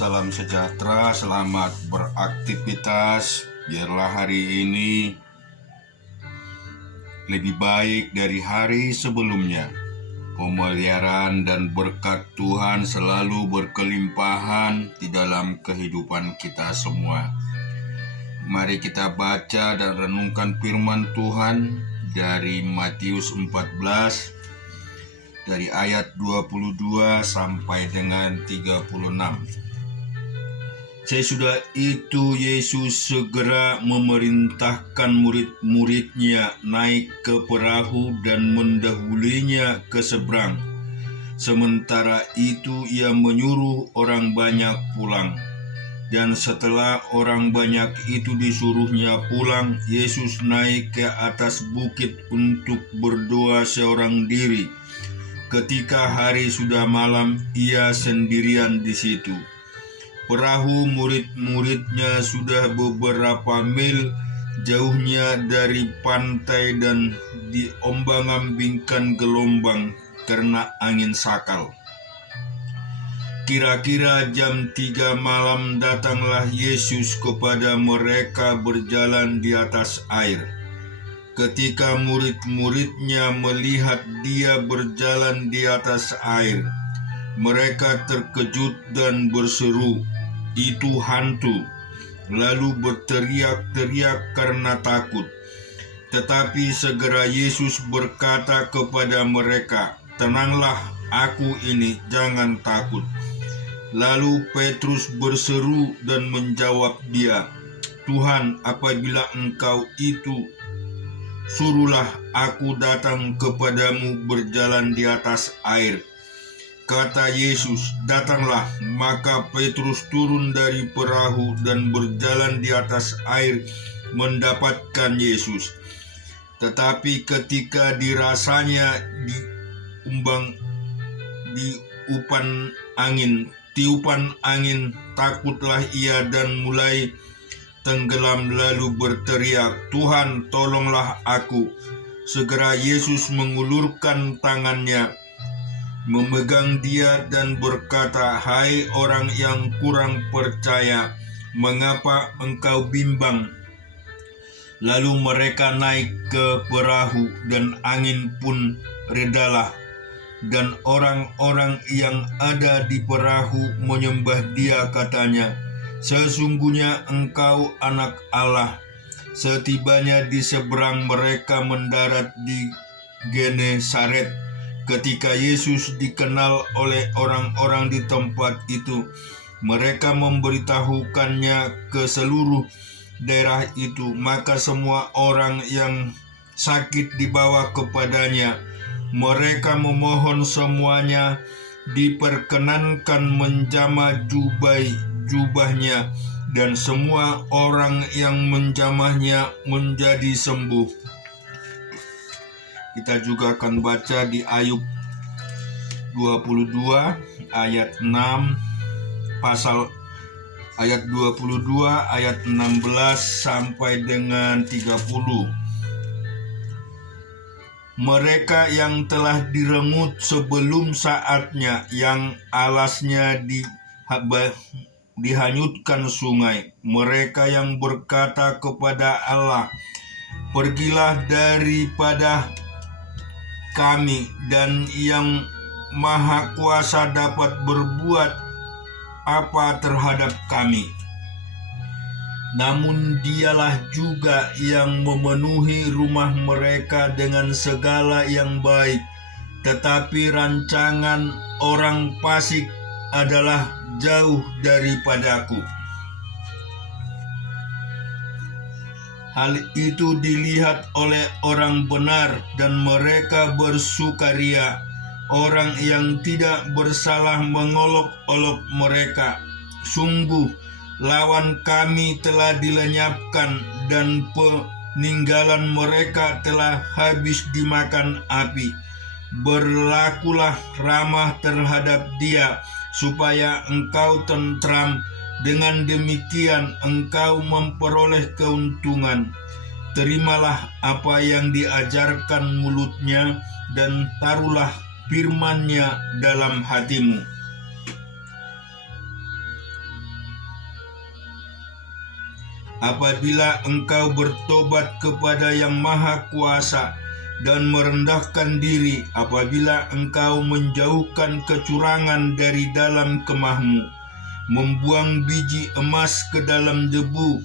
salam sejahtera, selamat beraktivitas. Biarlah hari ini lebih baik dari hari sebelumnya. Pemeliharaan dan berkat Tuhan selalu berkelimpahan di dalam kehidupan kita semua. Mari kita baca dan renungkan firman Tuhan dari Matius 14 dari ayat 22 sampai dengan 36. Sesudah itu Yesus segera memerintahkan murid-muridnya naik ke perahu dan mendahulinya ke seberang. Sementara itu ia menyuruh orang banyak pulang. Dan setelah orang banyak itu disuruhnya pulang, Yesus naik ke atas bukit untuk berdoa seorang diri. Ketika hari sudah malam, ia sendirian di situ. Perahu murid-muridnya sudah beberapa mil jauhnya dari pantai dan diombang-ambingkan gelombang karena angin sakal. Kira-kira jam 3 malam datanglah Yesus kepada mereka berjalan di atas air. Ketika murid-muridnya melihat dia berjalan di atas air, mereka terkejut dan berseru, "Itu hantu!" lalu berteriak-teriak karena takut. Tetapi segera Yesus berkata kepada mereka, "Tenanglah, aku ini, jangan takut." Lalu Petrus berseru dan menjawab dia, "Tuhan, apabila Engkau itu, suruhlah aku datang kepadamu berjalan di atas air." Kata Yesus, "Datanglah." Maka Petrus turun dari perahu dan berjalan di atas air mendapatkan Yesus. Tetapi ketika dirasanya tiupan angin, takutlah ia dan mulai tenggelam lalu berteriak, "Tuhan, tolonglah aku." Segera Yesus mengulurkan tangannya, memegang dia dan berkata, "Hai orang yang kurang percaya, mengapa engkau bimbang?" Lalu mereka naik ke perahu dan angin pun redalah. Dan orang-orang yang ada di perahu menyembah dia, katanya, "Sesungguhnya engkau anak Allah." Setibanya di seberang, mereka mendarat di Genesaret. Ketika Yesus dikenal oleh orang-orang di tempat itu, mereka memberitahukannya ke seluruh daerah itu. Maka semua orang yang sakit dibawa kepadanya. Mereka memohon semuanya diperkenankan menjamah jubahnya, dan semua orang yang menjamahnya menjadi sembuh. Kita juga akan baca di Ayub 22 ayat 6, ayat 22 ayat 16 sampai dengan 30. Mereka yang telah direngut sebelum saatnya, yang alasnya dihanyutkan sungai. Mereka yang berkata kepada Allah, "Pergilah daripada kami," dan yang Maha Kuasa dapat berbuat apa terhadap kami. Namun dialah juga yang memenuhi rumah mereka dengan segala yang baik, tetapi rancangan orang fasik adalah jauh daripadaku. Hal itu dilihat oleh orang benar dan mereka bersukaria. Orang yang tidak bersalah mengolok-olok mereka. Sungguh, lawan kami telah dilenyapkan dan peninggalan mereka telah habis dimakan api. Berlakulah ramah terhadap dia, supaya engkau tentram. Dengan demikian engkau memperoleh keuntungan. Terimalah apa yang diajarkan mulutnya dan taruhlah firman-Nya dalam hatimu. apabila engkau bertobat kepada Yang Maha Kuasa dan merendahkan diri, apabila engkau menjauhkan kecurangan dari dalam kemahmu, membuang biji emas ke dalam debu,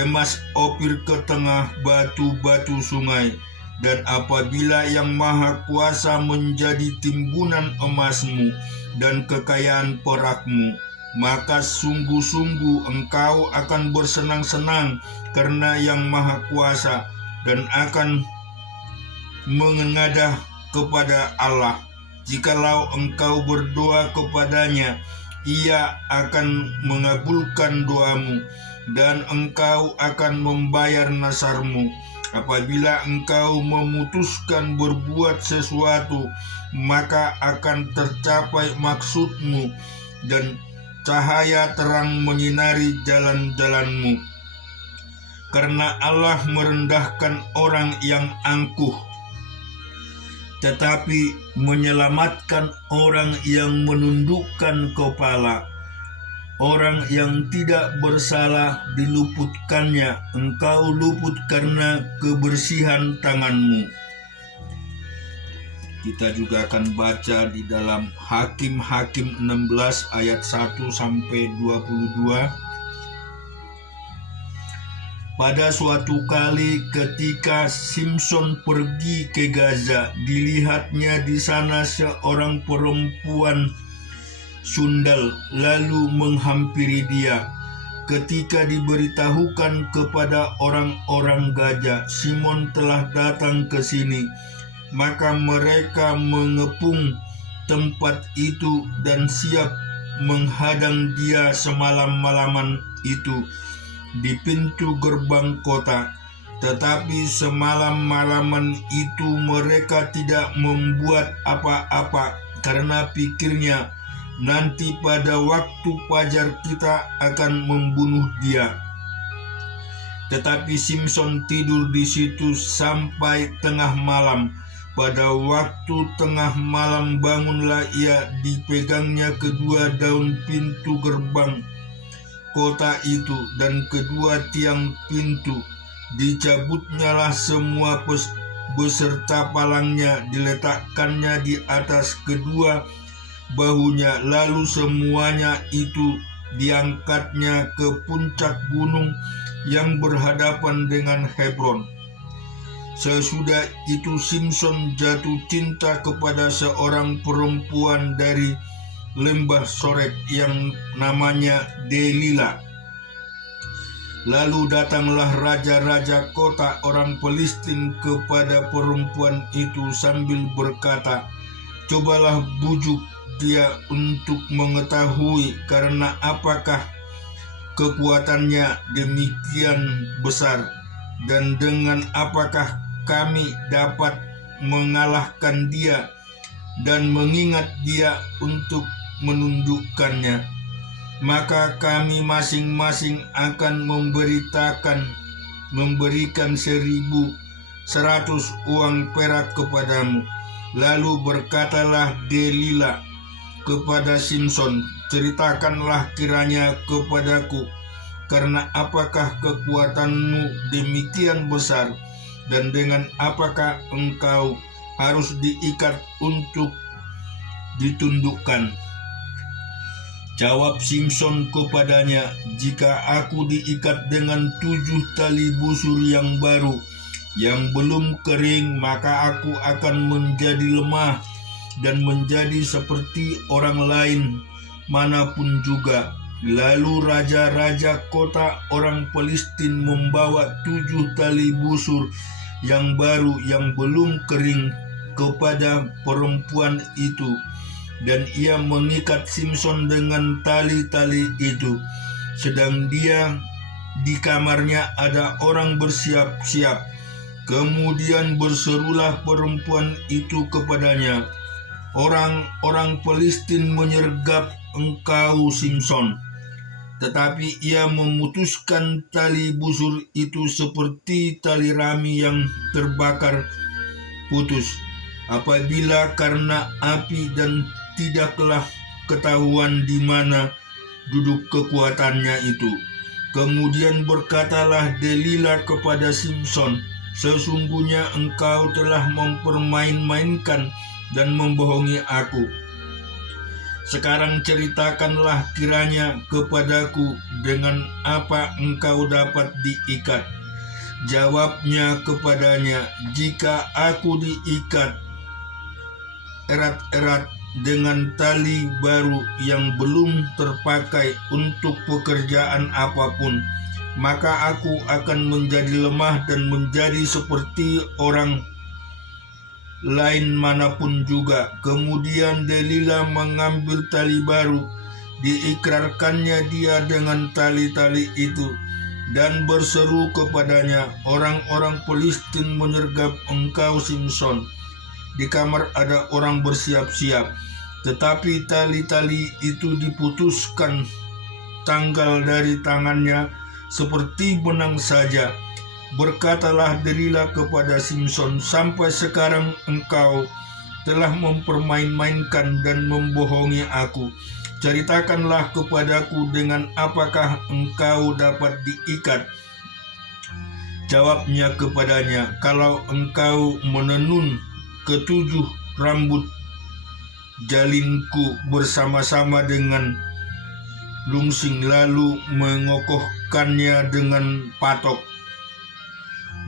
emas Ofir ke tengah batu-batu sungai, dan apabila Yang Maha Kuasa menjadi timbunan emasmu dan kekayaan perakmu, maka sungguh-sungguh engkau akan bersenang-senang karena Yang Maha Kuasa dan akan mengadah kepada Allah. Jikalau engkau berdoa kepadanya, Ia akan mengabulkan doamu dan engkau akan membayar nasarmu. Apabila engkau memutuskan berbuat sesuatu, maka akan tercapai maksudmu dan cahaya terang menyinari jalan-jalanmu. Karena Allah merendahkan orang yang angkuh, tetapi menyelamatkan orang yang menundukkan kepala. Orang yang tidak bersalah diluputkannya, engkau luput karena kebersihan tanganmu. Kita juga akan baca di dalam Hakim-Hakim 16 ayat 1-22. Pada suatu kali ketika Simson pergi ke Gaza, dilihatnya di sana seorang perempuan sundal lalu menghampiri dia. Ketika diberitahukan kepada orang-orang Gaza, Simon telah datang ke sini, maka mereka mengepung tempat itu dan siap menghadang dia semalam-malaman itu di pintu gerbang kota. Tetapi semalam-malaman itu mereka tidak membuat apa-apa, karena pikirnya, nanti pada waktu fajar kita akan membunuh dia. Tetapi Simson tidur di situ sampai tengah malam. Pada waktu tengah malam bangunlah ia, dipegangnya kedua daun pintu gerbang kota itu dan kedua tiang pintu. Dicabutnyalah semua beserta palangnya, diletakkannya di atas kedua bahunya, lalu semuanya itu diangkatnya ke puncak gunung yang berhadapan dengan Hebron. Sesudah itu Simson jatuh cinta kepada seorang perempuan dari lembah Sorek yang namanya Delila. Lalu datanglah raja-raja kota orang Filistin kepada perempuan itu sambil berkata, "Cobalah bujuk dia untuk mengetahui karena apakah kekuatannya demikian besar, dan dengan apakah kami dapat mengalahkan dia dan mengingat dia untuk menundukkannya. Maka kami masing-masing akan memberikan 1.100 uang perak kepadamu." Lalu berkatalah Delila kepada Simson, "Ceritakanlah kiranya kepadaku, karena apakah kekuatanmu demikian besar, dan dengan apakah engkau harus diikat untuk ditundukkan?" Jawab Simson kepadanya, "Jika aku diikat dengan 7 tali busur yang baru, yang belum kering, maka aku akan menjadi lemah dan menjadi seperti orang lain manapun juga." Lalu raja-raja kota orang Filistin membawa 7 tali busur yang baru yang belum kering kepada perempuan itu, dan ia mengikat Simson dengan tali-tali itu. Sedang dia di kamarnya ada orang bersiap-siap. Kemudian berserulah perempuan itu kepadanya, "Orang-orang Filistin menyergap engkau, Simson." Tetapi ia memutuskan tali busur itu seperti tali rami yang terbakar putus, apabila karena api, dan tidaklah ketahuan di mana duduk kekuatannya itu. Kemudian berkatalah Delila kepada Simson, "Sesungguhnya engkau telah mempermain-mainkan dan membohongi aku. Sekarang ceritakanlah kiranya kepadaku dengan apa engkau dapat diikat." Jawabnya kepadanya, "Jika aku diikat erat-erat dengan tali baru yang belum terpakai untuk pekerjaan apapun, maka aku akan menjadi lemah dan menjadi seperti orang lain manapun juga." Kemudian Delila mengambil tali baru, diikrarkannya dia dengan tali-tali itu, dan berseru kepadanya, "Orang-orang Filistin menyergap engkau, Simson. Di kamar ada orang bersiap-siap." Tetapi tali-tali itu diputuskan tanggal dari tangannya seperti benang saja. Berkatalah Delila kepada Simson, "Sampai sekarang engkau telah mempermain-mainkan dan membohongi aku. Ceritakanlah kepadaku dengan apakah engkau dapat diikat." Jawabnya kepadanya, "Kalau engkau menenun ketujuh rambut jalinku bersama-sama dengan lungsing, lalu mengokohkannya dengan patok,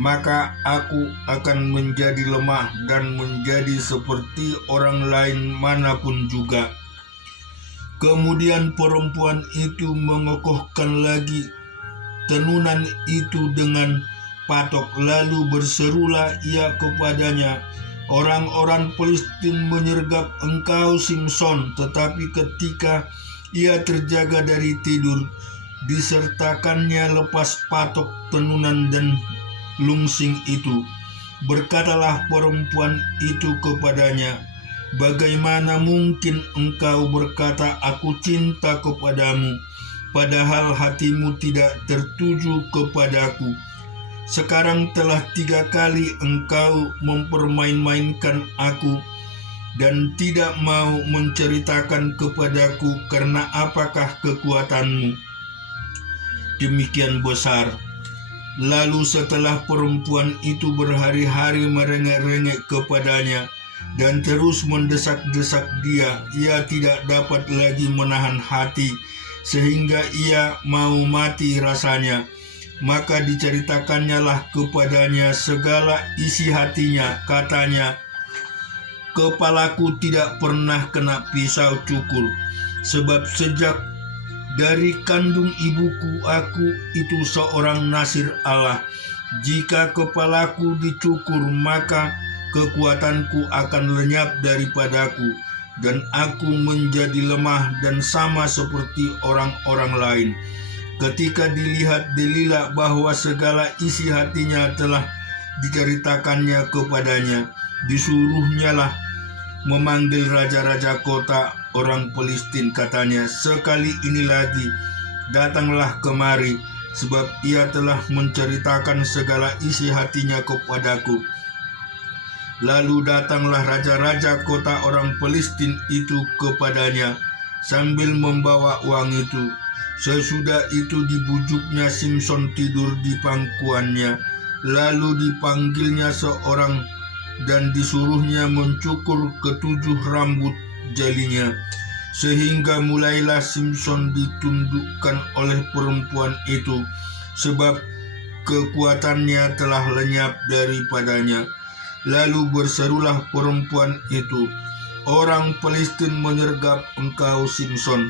maka aku akan menjadi lemah dan menjadi seperti orang lain manapun juga." Kemudian perempuan itu mengokohkan lagi tenunan itu dengan patok, lalu berserulah ia kepadanya, "Orang-orang Filistin menyergap engkau, Simson." Tetapi ketika ia terjaga dari tidur, disertakannya lepas patok tenunan dan lungsing itu. Berkatalah perempuan itu kepadanya, "Bagaimana mungkin engkau berkata, 'Aku cinta kepadamu,' padahal hatimu tidak tertuju kepadaku? Sekarang telah 3 kali engkau mempermain-mainkan aku dan tidak mau menceritakan kepadaku karena apakah kekuatanmu demikian besar?" Lalu setelah perempuan itu berhari-hari merengek-rengek kepadanya dan terus mendesak-desak dia, ia tidak dapat lagi menahan hati, sehingga ia mau mati rasanya. Maka diceritakannya lah kepadanya segala isi hatinya. Katanya, "Kepalaku tidak pernah kena pisau cukur, sebab sejak dari kandung ibuku aku itu seorang nasir Allah. Jika kepalaku dicukur, maka kekuatanku akan lenyap daripadaku, dan aku menjadi lemah dan sama seperti orang-orang lain." Ketika dilihat Delila bahwa segala isi hatinya telah diceritakannya kepadanya, disuruhnyalah memanggil raja-raja kota orang Filistin. Katanya, "Sekali ini lagi datanglah kemari, sebab ia telah menceritakan segala isi hatinya kepadaku." Lalu datanglah raja-raja kota orang Filistin itu kepadanya sambil membawa uang itu. Sesudah itu dibujuknya Simson tidur di pangkuannya, lalu dipanggilnya seorang dan disuruhnya mencukur ketujuh rambut jalinya, sehingga mulailah Simson ditundukkan oleh perempuan itu, sebab kekuatannya telah lenyap daripadanya. Lalu berserulah perempuan itu, "Orang Filistin menyergap engkau, Simson."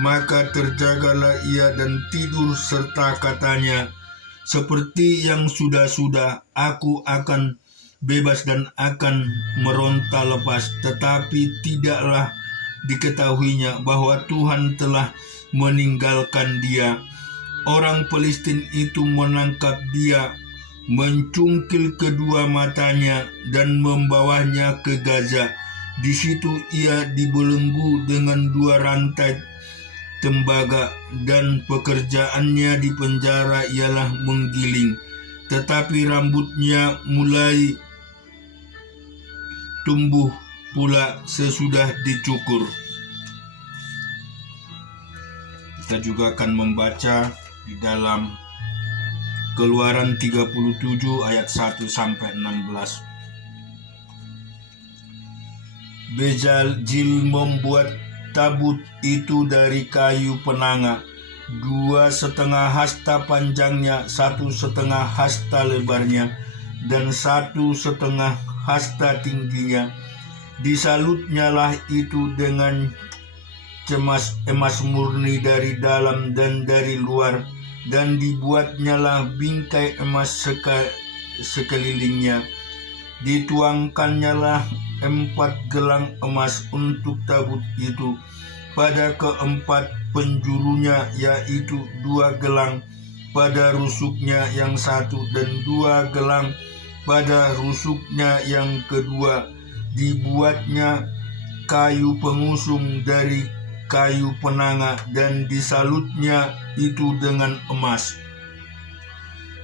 Maka terjagalah ia dan tidur, serta katanya, "Seperti yang sudah-sudah, aku akan bebas dan akan meronta lepas." Tetapi tidaklah diketahuinya bahwa Tuhan telah meninggalkan dia. Orang Filistin itu menangkap dia, mencungkil kedua matanya dan membawanya ke Gaza. Di situ ia dibelenggu dengan 2 rantai tembaga, dan pekerjaannya di penjara ialah menggiling. Tetapi rambutnya mulai tumbuh pula sesudah dicukur. Kita juga akan membaca di dalam Keluaran 37 ayat 1 sampai 16. Bezaleel membuat tabut itu dari kayu penanga, 2,5 hasta panjangnya, 1,5 hasta lebarnya, dan 1,5 hasta tingginya. Disalutnyalah itu dengan emas murni dari dalam dan dari luar, dan dibuatnyalah bingkai emas sekelilingnya. Dituangkannyalah 4 gelang emas untuk tabut itu pada keempat penjurunya, yaitu 2 gelang pada rusuknya yang satu dan 2 gelang pada rusuknya yang kedua. Dibuatnya kayu pengusung dari kayu penanga, dan disalutnya itu dengan emas.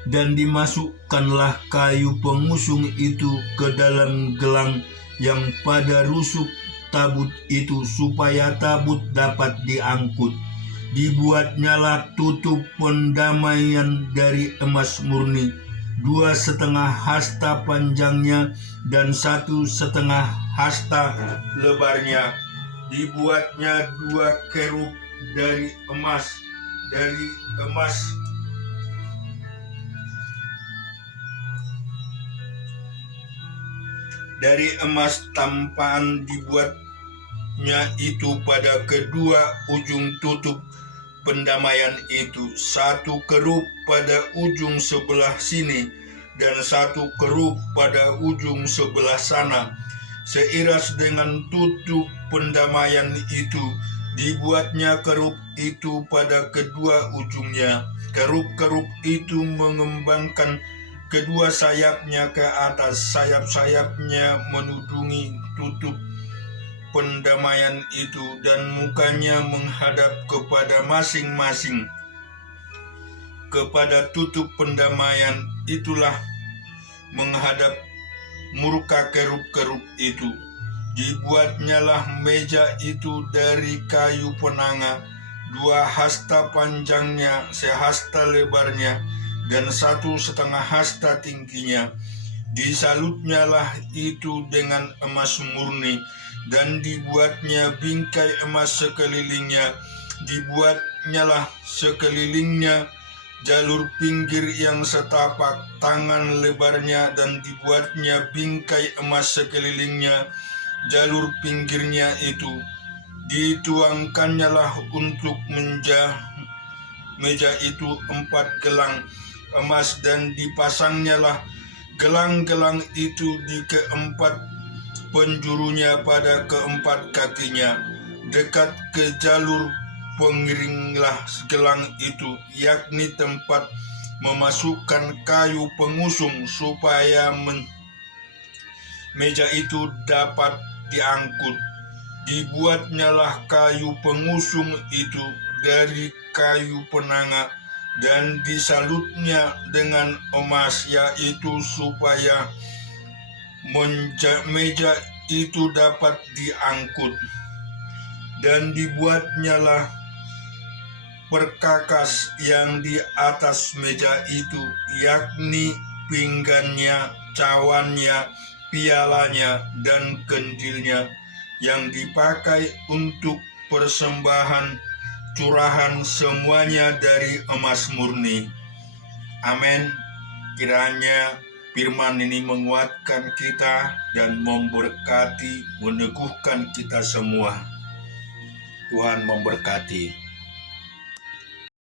Dan dimasukkanlah kayu pengusung itu ke dalam gelang yang pada rusuk tabut itu, supaya tabut dapat diangkut. Dibuatnyalah tutup pendamaian dari emas murni, 2,5 hasta panjangnya dan 1,5 hasta lebarnya. Dibuatnya 2 kerub dari emas, dari emas tampaan. Dibuatnya itu pada kedua ujung tutup pendamaian itu, 1 kerub pada ujung sebelah sini dan 1 kerub pada ujung sebelah sana. Seiras dengan tutup pendamaian itu, dibuatnya kerub itu pada kedua ujungnya. Kerub-kerub itu mengembangkan kedua sayapnya ke atas, sayap-sayapnya menudungi tutup pendamaian itu, dan mukanya menghadap kepada masing-masing kepada tutup pendamaian itulah menghadap murka kerub-kerub itu. Dibuatnyalah meja itu dari kayu penanga, 2 hasta panjangnya, 1 hasta lebarnya, dan 1,5 hasta tingginya. Disalutnyalah itu dengan emas murni, dan dibuatnya bingkai emas sekelilingnya. Dibuatnyalah sekelilingnya jalur pinggir yang setapak tangan lebarnya, dan dibuatnya bingkai emas sekelilingnya jalur pinggirnya itu. Dituangkannyalah untuk meja itu 4 gelang emas, dan dipasangnyalah gelang-gelang itu di keempat penjurunya pada keempat kakinya. Dekat ke jalur pengiringlah gelang itu, yakni tempat memasukkan kayu pengusung, supaya meja itu dapat diangkut. Dibuatnyalah kayu pengusung itu dari kayu penanga, dan disalutnya dengan emas, yaitu supaya meja itu dapat diangkut. Dan dibuatnyalah perkakas yang di atas meja itu, yakni pinggannya, cawannya, pialanya, dan kandilnya, yang dipakai untuk persembahan curahan, semuanya dari emas murni. Amin. Kiranya firman ini menguatkan kita dan memberkati, meneguhkan kita semua. Tuhan memberkati.